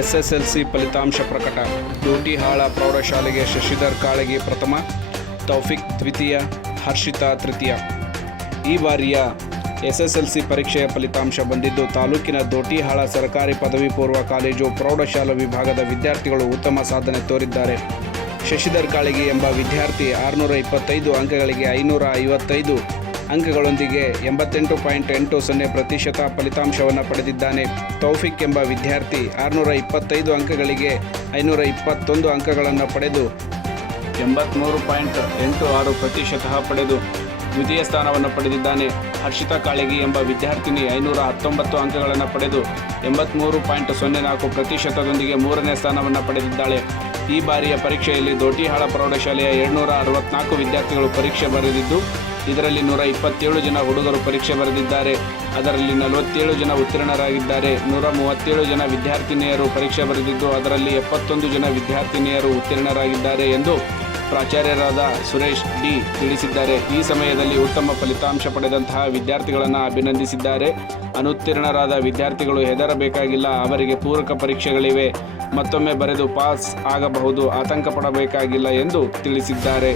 SSLC ಫಲಿತಾಂಶ ಪ್ರಕಟ. ದೋಟಿಹಾಳ ಪ್ರೌಢಶಾಲೆಗೆ ಶಶಿಧರ್ ಕಾಳಗಿ ಪ್ರಥಮ, ತೌಫಿಕ್ ದ್ವಿತೀಯ, ಹರ್ಷಿತಾ ತೃತೀಯ. ಈ ಬಾರಿಯ ಎಸ್ಎಸ್ಎಲ್ಸಿ ಪರೀಕ್ಷೆಯ ಫಲಿತಾಂಶ ಬಂದಿದ್ದು, ತಾಲೂಕಿನ ದೋಟಿಹಾಳ ಸರ್ಕಾರಿ ಪದವಿ ಪೂರ್ವ ಕಾಲೇಜು ಪ್ರೌಢಶಾಲಾ ವಿಭಾಗದ ವಿದ್ಯಾರ್ಥಿಗಳು ಉತ್ತಮ ಸಾಧನೆ ತೋರಿದ್ದಾರೆ. ಶಶಿಧರ್ ಕಾಳಗಿ ಎಂಬ ವಿದ್ಯಾರ್ಥಿ 625 ಅಂಕಗಳಿಗೆ 555 ಅಂಕಗಳೊಂದಿಗೆ 88.80% ಫಲಿತಾಂಶವನ್ನು ಪಡೆದಿದ್ದಾನೆ. ತೌಫಿಕ್ ಎಂಬ ವಿದ್ಯಾರ್ಥಿ 625 ಅಂಕಗಳಿಗೆ 521 ಅಂಕಗಳನ್ನು ಪಡೆದು 83.86% ಪಡೆದು ದ್ವಿತೀಯ ಸ್ಥಾನವನ್ನು ಪಡೆದಿದ್ದಾನೆ. ಹರ್ಷಿತಾ ಕಾಳಗಿ ಎಂಬ ವಿದ್ಯಾರ್ಥಿನಿ 519 ಅಂಕಗಳನ್ನು ಪಡೆದು 83.04% ಮೂರನೇ ಸ್ಥಾನವನ್ನು ಪಡೆದಿದ್ದಾಳೆ. ಈ ಬಾರಿಯ ಪರೀಕ್ಷೆಯಲ್ಲಿ ದೋಟಿಹಾಳ ಪ್ರೌಢಶಾಲೆಯ 764 ವಿದ್ಯಾರ್ಥಿಗಳು ಪರೀಕ್ಷೆ ಬರೆದಿದ್ದು, ಇದರಲ್ಲಿ 127 ಜನ ಹುಡುಗರು ಪರೀಕ್ಷೆ ಬರೆದಿದ್ದಾರೆ. ಅದರಲ್ಲಿ 47 ಜನ ಉತ್ತೀರ್ಣರಾಗಿದ್ದಾರೆ. 137 ಜನ ವಿದ್ಯಾರ್ಥಿನಿಯರು ಪರೀಕ್ಷೆ ಬರೆದಿದ್ದು, ಅದರಲ್ಲಿ 71 ಜನ ವಿದ್ಯಾರ್ಥಿನಿಯರು ಉತ್ತೀರ್ಣರಾಗಿದ್ದಾರೆ ಎಂದು ಪ್ರಾಚಾರ್ಯರಾದ ಸುರೇಶ್ ಡಿ ತಿಳಿಸಿದ್ದಾರೆ. ಈ ಸಮಯದಲ್ಲಿ ಉತ್ತಮ ಫಲಿತಾಂಶ ಪಡೆದಂತಹ ವಿದ್ಯಾರ್ಥಿಗಳನ್ನು ಅಭಿನಂದಿಸಿದ್ದಾರೆ. ಅನುತ್ತೀರ್ಣರಾದ ವಿದ್ಯಾರ್ಥಿಗಳು ಹೆದರಬೇಕಾಗಿಲ್ಲ, ಅವರಿಗೆ ಪೂರಕ ಪರೀಕ್ಷೆಗಳಿವೆ, ಮತ್ತೊಮ್ಮೆ ಬರೆದು ಪಾಸ್ ಆಗಬಹುದು, ಆತಂಕ ಪಡಬೇಕಾಗಿಲ್ಲ ಎಂದು ತಿಳಿಸಿದ್ದಾರೆ.